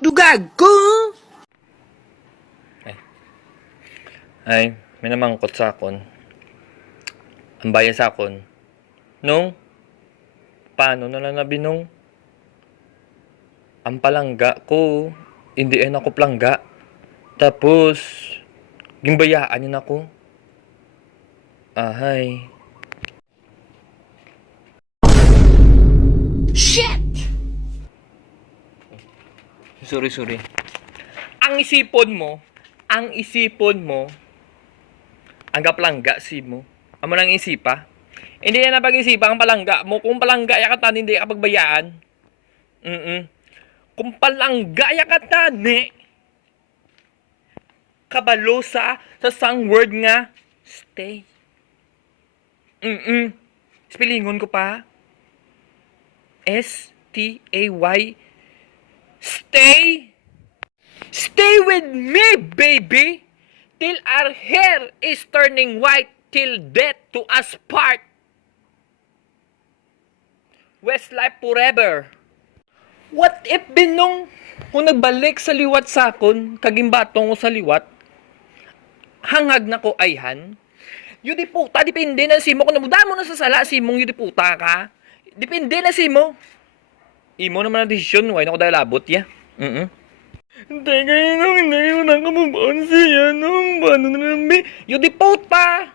Dugag ko! Ay, may namangkot sa akon. Ang baya sa akon. Nung, paano na lang nabinong? Ang palangga ko, hindi ako plangga. Tapos, gimbayaan yun ako. Ahay. Shit! Sorry. Ang isipon mo, ang gaplangga si mo. Amo lang isipa. Hindi na pag-isipa ang palangga mo. Kung palangga yakatan, hindi ka pagbayaan. Kung palangga yakatan, kabalo sa sang word nga, stay. Spellingon ko pa. S-T-A-Y. Stay. Stay with me, baby. Till our hair is turning white, till death to us part. Westlife forever. What if binong kung nagbalik sa liwat sakon, kagimbatong ko sa liwat, hangag na ko ayhan, yun di puta, depende na si mo, kung namuda mo na sa sala, si mong yun di puta ka, depende na si mo. Imo naman ang desisyon, why na ko dahil abot ya. Hindi kayo nang kamubon siya nung paano na namin. Yun di puta!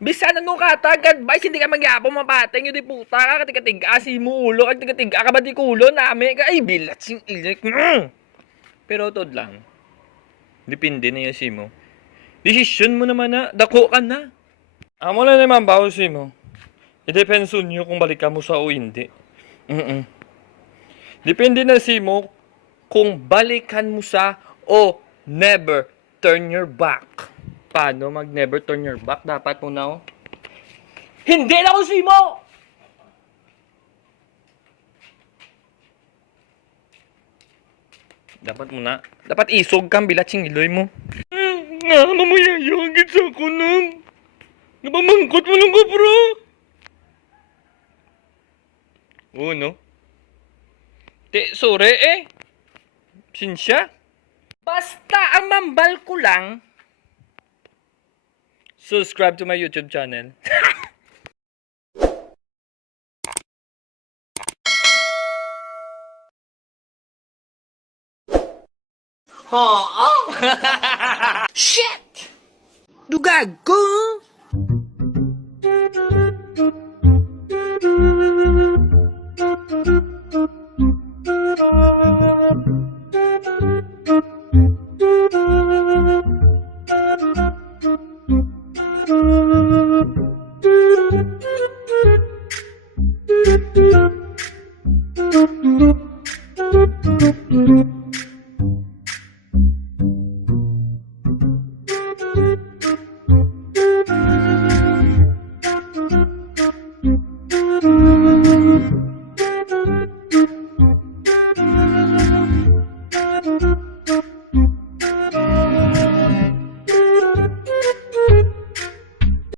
Bisa na nung katag, advice, hindi ka magyapong mapating, yun di puta ka, katiga-tiga, si mo ulo, katiga-tiga ka ba di kulo namin, ay bilat sing ilik. Pero tod lang, depende na yan si mo. Desisyon mo naman na, dako ka na. Amo na naman ba si mo? I-depenso nyo kung balikan mo sa o hindi. Depende na si mo kung balikan mo sa o never turn your back. Paano mag never turn your back? Dapat mo na hindi na ako si mo! Dapat mo na. Dapat isog kang bilatsing iloy mo. Nga, mamayayagit sa ako nang. Napamangkot mo lang ko, bro. Oo, no? Sorry Sinsya? Basta ang mambal ko lang, subscribe to my YouTube channel. Shit! Dugag ko!